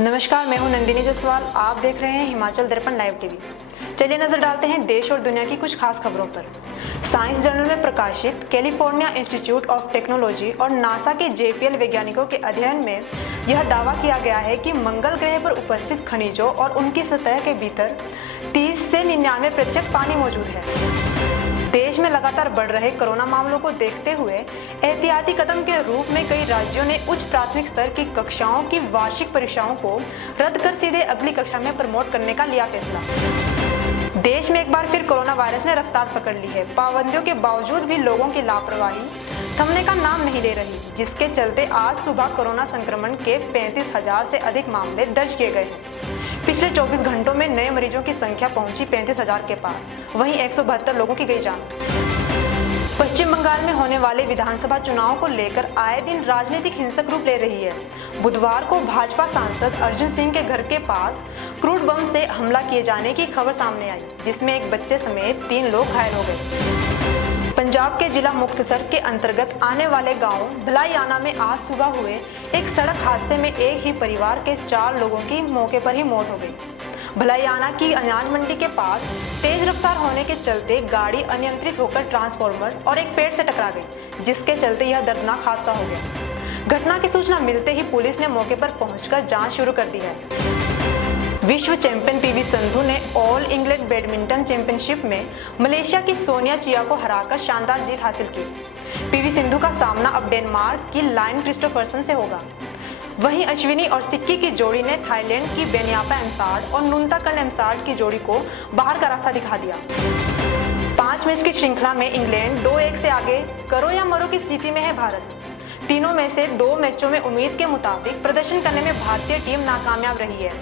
नमस्कार, मैं हूं नंदिनी जसवाल। आप देख रहे हैं हिमाचल दर्पण लाइव टीवी। चलिए नजर डालते हैं देश और दुनिया की कुछ खास खबरों पर। साइंस जर्नल में प्रकाशित कैलिफोर्निया इंस्टीट्यूट ऑफ टेक्नोलॉजी और नासा के JPL वैज्ञानिकों के अध्ययन में यह दावा किया गया है कि मंगल ग्रह पर उपस्थित खनिजों और उनकी सतह के भीतर 30 से 99% पानी मौजूद है। देश में लगातार बढ़ रहे कोरोना मामलों को देखते हुए एहतियाती कदम के रूप में कई राज्यों ने उच्च प्राथमिक स्तर की कक्षाओं की वार्षिक परीक्षाओं को रद्द कर सीधे अगली कक्षा में प्रमोट करने का लिया फैसला। देश में एक बार फिर कोरोना वायरस ने रफ्तार पकड़ ली है। पाबंदियों के बावजूद भी लोगों की लापरवाही थमने का नाम नहीं ले रही, जिसके चलते आज सुबह कोरोना संक्रमण के 35,000 से अधिक मामले दर्ज किए गए हैं। पिछले 24 घंटों में नए मरीजों की संख्या पहुंची 35,000 के पार। वहीं 172 लोगों की गई जान। पश्चिम बंगाल में होने वाले विधानसभा चुनाव को लेकर आए दिन राजनीतिक हिंसक रूप ले रही है। बुधवार को भाजपा सांसद अर्जुन सिंह के घर के पास क्रूड बम से हमला किए जाने की खबर सामने आई, जिसमें एक बच्चे समेत 3 लोग घायल हो गए। पंजाब के जिला मुक्तसर के अंतर्गत आने वाले गांव भलाईयाना में आज सुबह हुए एक सड़क हादसे में एक ही परिवार के 4 लोगों की मौके पर ही मौत हो गई। भलाईयाना की अनाज मंडी के पास तेज रफ्तार होने के चलते गाड़ी अनियंत्रित होकर ट्रांसफार्मर और एक पेड़ से टकरा गई, जिसके चलते यह दर्दनाक हादसा हो गया। घटना की सूचना मिलते ही पुलिस ने मौके पर पहुंचकर जांच शुरू कर दी है। विश्व चैंपियन PV सिंधु ने ऑल इंग्लैंड बैडमिंटन चैंपियनशिप में मलेशिया की सोनिया चिया को हराकर शानदार जीत हासिल की। PV सिंधु का सामना अब डेनमार्क की लाइन क्रिस्टोफरसन से होगा। वहीं अश्विनी और सिक्की की जोड़ी ने थाईलैंड की बेनियापा एमसार्ड और नुंताकन एमसार्ड की जोड़ी को बाहर का रास्ता दिखा दिया। 5 मैच की श्रृंखला में इंग्लैंड 2-1 से आगे करो या मरो की स्थिति में है भारत। तीनों में से 2 मैचों में उम्मीद के मुताबिक प्रदर्शन करने में भारतीय टीम नाकामयाब रही है।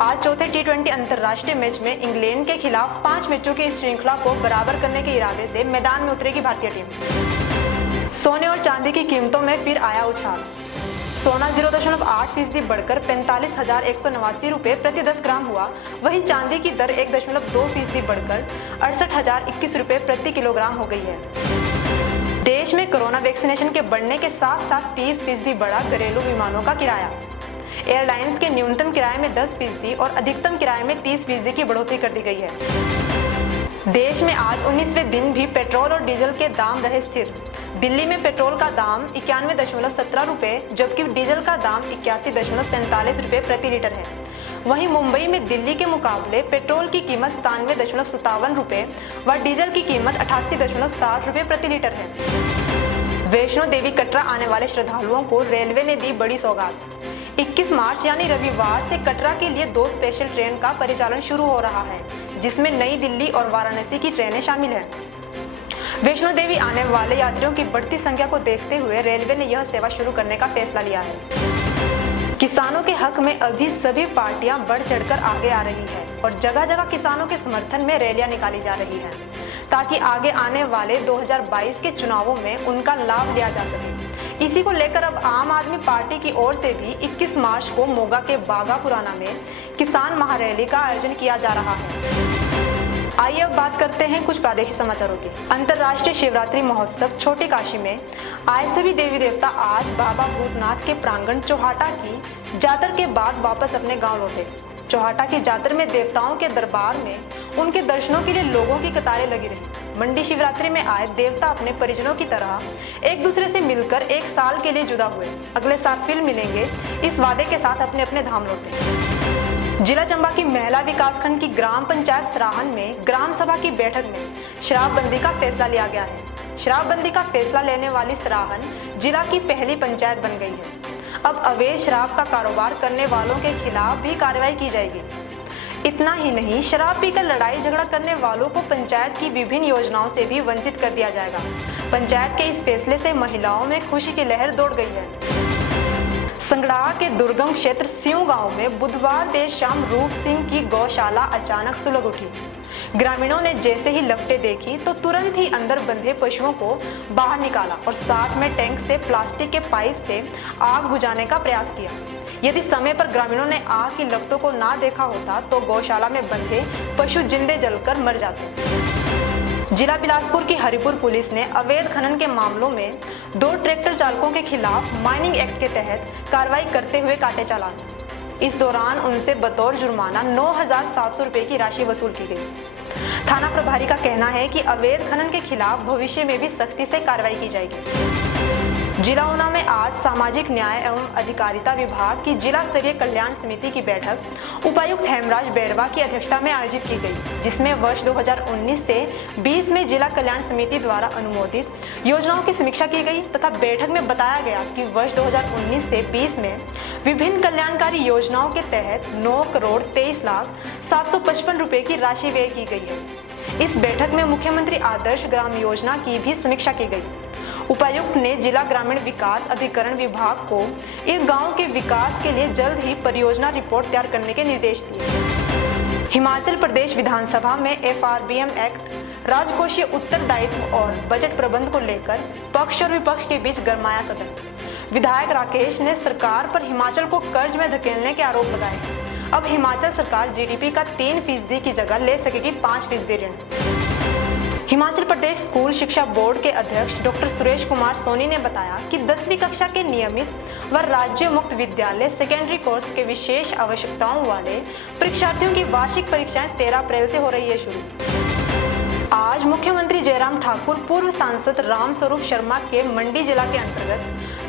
आज चौथे T20 अंतर्राष्ट्रीय मैच में इंग्लैंड के खिलाफ 5 मैचों की इस श्रृंखला को बराबर करने के इरादे से मैदान में उतरेगी भारतीय टीम। सोने और चांदी की कीमतों में फिर आया उछाल। सोना 0.8% बढ़कर 45,189 रुपये प्रति 10 ग्राम हुआ। वहीं चांदी की दर 1.2% बढ़कर 68,021 रुपये प्रति किलोग्राम हो गई है। देश में कोरोना वैक्सीनेशन के बढ़ने के साथ साथ 30% बढ़ा घरेलू विमानों का किराया। एयरलाइंस के न्यूनतम किराए में 10% और अधिकतम किराए में 30% की बढ़ोतरी कर दी गई है। देश में आज 19वें दिन भी पेट्रोल और डीजल के दाम रहे स्थिर। दिल्ली में पेट्रोल का दाम 91.17 रुपये जबकि डीजल का दाम 81.43 रुपये प्रति लीटर है। वहीं मुंबई में दिल्ली के मुकाबले पेट्रोल की कीमत 97.57 रुपये व डीजल की कीमत 88.60 रुपये प्रति लीटर है। वैष्णो देवी कटरा आने वाले श्रद्धालुओं को रेलवे ने दी बड़ी सौगात। 21 मार्च यानी रविवार से कटरा के लिए 2 स्पेशल ट्रेन का परिचालन शुरू हो रहा है, जिसमें नई दिल्ली और वाराणसी की ट्रेनें शामिल हैं। वैष्णो देवी आने वाले यात्रियों की बढ़ती संख्या को देखते हुए रेलवे ने यह सेवा शुरू करने का फैसला लिया है। किसानों के हक में अभी सभी पार्टियां बढ़ चढ़कर आगे आ रही है और जगह जगह किसानों के समर्थन में रैलियां निकाली जा रही हैं, ताकि आगे आने वाले 2022 के चुनावों में उनका लाभ लिया जा सके। इसी को लेकर अब आम आदमी पार्टी की ओर से भी 21 मार्च को मोगा के बागा पुराना में किसान महारैली का आयोजन किया जा रहा है। आइए अब बात करते हैं कुछ प्रादेशिक समाचारों की। अंतर्राष्ट्रीय शिवरात्रि महोत्सव छोटी काशी में आए सभी देवी देवता आज बाबा भूतनाथ के प्रांगण चौहाटा की जातर के बाद वापस अपने गांव लौटे। चौहाटा की जातर में देवताओं के दरबार में उनके दर्शनों के लिए लोगों की कतारें लगी रही। मंडी शिवरात्रि में आए देवता अपने परिजनों की तरह एक दूसरे से मिलकर 1 साल के लिए जुदा हुए। अगले साल फिर मिलेंगे, इस वादे के साथ अपने अपने धाम लौटे। जिला चंबा की महिला विकासखंड की ग्राम पंचायत सराहन में ग्राम सभा की बैठक में शराबबंदी का फैसला लिया गया है। शराबबंदी का फैसला लेने वाली सराहन जिला की पहली पंचायत बन गई है। अब अवैध शराब का कारोबार करने वालों के खिलाफ भी कार्रवाई की जाएगी। इतना ही नहीं, शराब पीकर लड़ाई झगड़ा करने वालों को पंचायत की विभिन्न योजनाओं से भी वंचित कर दिया जाएगा। पंचायत के इस फैसले से महिलाओं में खुशी की लहर दौड़ गई है। संगड़ाह के दुर्गम क्षेत्र सियूं गांव में बुधवार देर शाम रूप सिंह की गौशाला अचानक सुलग उठी। ग्रामीणों ने जैसे ही लपटें देखी तो तुरंत ही अंदर बंधे पशुओं को बाहर निकाला और साथ में टैंक से प्लास्टिक के पाइप से आग बुझाने का प्रयास किया। यदि समय पर ग्रामीणों ने आग की लपटों को ना देखा होता तो गौशाला में बंधे पशु जिंदे जलकर मर जाते। जिला बिलासपुर की हरिपुर पुलिस ने अवैध खनन के मामलों में 2 ट्रैक्टर चालकों के खिलाफ माइनिंग एक्ट के तहत कार्रवाई करते हुए काटे चालान। इस दौरान उनसे बतौर जुर्माना 9,700 रुपए की राशि वसूल की गई। थाना प्रभारी का कहना है कि अवैध खनन के खिलाफ भविष्य में भी सख्ती से कार्रवाई की जाएगी। जिला ऊना में आज सामाजिक न्याय एवं अधिकारिता विभाग की जिला स्तरीय कल्याण समिति की बैठक उपायुक्त हेमराज बैरवा की अध्यक्षता में आयोजित की गई, जिसमें वर्ष 2019 से 20 में जिला कल्याण समिति द्वारा अनुमोदित योजनाओं की समीक्षा की गई तथा बैठक में बताया गया कि वर्ष 2019 से 20 में विभिन्न कल्याणकारी योजनाओं के तहत 9,23,755 रुपए की राशि व्यय की गई है। इस बैठक में मुख्यमंत्री आदर्श ग्राम योजना की भी समीक्षा की गई। उपायुक्त ने जिला ग्रामीण विकास अभिकरण विभाग को इस गांव के विकास के लिए जल्द ही परियोजना रिपोर्ट तैयार करने के निर्देश दिए। हिमाचल प्रदेश विधानसभा में FRBM एक्ट, राजकोषीय उत्तरदायित्व और बजट प्रबंध को लेकर पक्ष और विपक्ष के बीच गरमाया सदन। विधायक राकेश ने सरकार पर हिमाचल को कर्ज में धकेलने के आरोप लगाए। अब हिमाचल सरकार GDP का 3% की जगह ले सकेगी 5% ऋण। हिमाचल प्रदेश स्कूल शिक्षा बोर्ड के अध्यक्ष डॉक्टर सुरेश कुमार सोनी ने बताया कि 10वीं कक्षा के नियमित व राज्य मुक्त विद्यालय सेकेंडरी कोर्स के विशेष आवश्यकताओं वाले परीक्षार्थियों की वार्षिक परीक्षाएं 13 अप्रैल से हो रही है शुरू। आज मुख्यमंत्री जयराम ठाकुर पूर्व सांसद रामस्वरूप शर्मा के मंडी जिला के अंतर्गत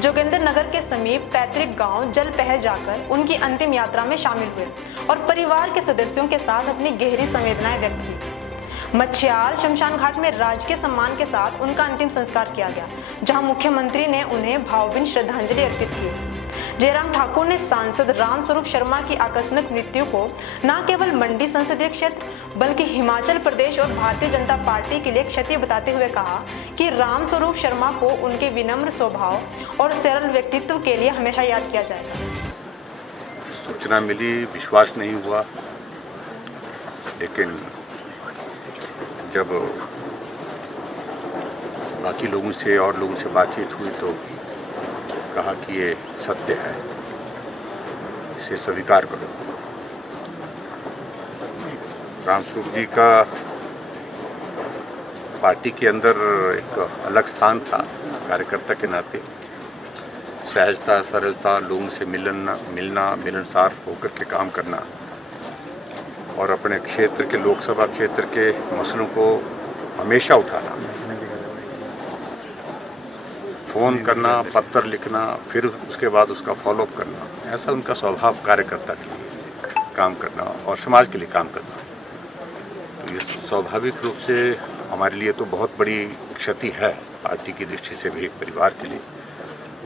जोगिंदर नगर के समीप पैतृक गांव जलपहर जाकर उनकी अंतिम यात्रा में शामिल हुए और परिवार के सदस्यों के साथ अपनी गहरी संवेदनाएं व्यक्त की। मच्छियार शमशान घाट में राजकीय सम्मान के साथ उनका अंतिम संस्कार किया गया, जहां मुख्यमंत्री ने उन्हें भावभीनी श्रद्धांजलि अर्पित की। जयराम ठाकुर ने सांसद रामस्वरूप शर्मा की आकस्मिक मृत्यु को न केवल मंडी संसदीय क्षेत्र बल्कि हिमाचल प्रदेश और भारतीय जनता पार्टी के लिए क्षति बताते हुए कहा कि रामस्वरूप शर्मा को उनके विनम्र स्वभाव और सरल व्यक्तित्व के लिए हमेशा याद किया जाएगा। सूचना मिली, विश्वास नहीं हुआ, लेकिन जब बाकी लोगों से और लोगों से बातचीत हुई तो कहा कि ये सत्य है, इसे स्वीकार करो। रामस्वरूप जी का पार्टी के अंदर एक अलग स्थान था। कार्यकर्ता के नाते सहजता, सरलता, लोगों से मिलना, मिलनसार होकर के काम करना और अपने क्षेत्र के, लोकसभा क्षेत्र के मसलों को हमेशा उठाना, फ़ोन करना, पत्र लिखना, फिर उसके बाद उसका फॉलोअप करना, ऐसा उनका स्वभाव कार्यकर्ता के लिए काम करना और समाज के लिए काम करना। तो ये स्वाभाविक रूप से हमारे लिए तो बहुत बड़ी क्षति है, पार्टी की दृष्टि से भी, एक परिवार के लिए,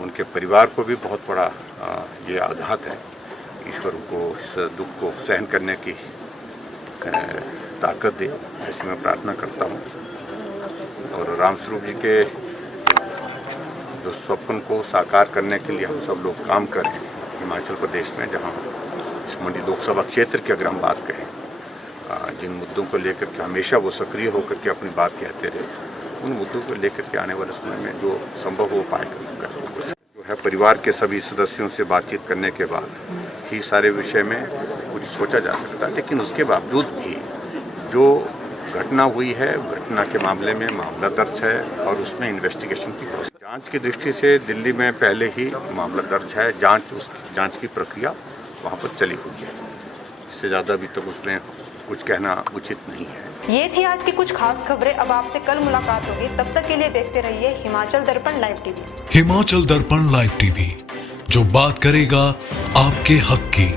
उनके परिवार को भी बहुत बड़ा ये आघात है। ईश्वर उनको इस दुख को सहन करने की ताकत दे, ऐसी मैं प्रार्थना करता हूँ। और रामस्वरूप जी के जो स्वप्न को साकार करने के लिए हम सब लोग काम करें हिमाचल प्रदेश में, जहाँ इस मंडी लोकसभा क्षेत्र की अगर हम बात करें, जिन मुद्दों को लेकर के हमेशा वो सक्रिय होकर के अपनी बात कहते रहे, उन मुद्दों को लेकर के आने वाले समय में जो संभव हो पाएगा जो है, परिवार के सभी सदस्यों से बातचीत करने के बाद ही सारे विषय में कुछ सोचा जा सकता है। लेकिन उसके बावजूद भी जो घटना हुई है, घटना के मामले में मामला दर्ज है और उसमें इन्वेस्टिगेशन की जांच की दृष्टि से दिल्ली में पहले ही मामला दर्ज है। जांच की प्रक्रिया वहाँ पर चली हुई है। इससे ज़्यादा अभी तक उसमें कुछ कहना उचित नहीं है। ये थी आज की कुछ खास खबरें। अब आपसे कल मुलाकात होगी, तब तक के लिए देखते रहिए हिमाचल दर्पण लाइव टीवी। हिमाचल दर्पण लाइव टीवी, जो बात करेगा आपके हक की।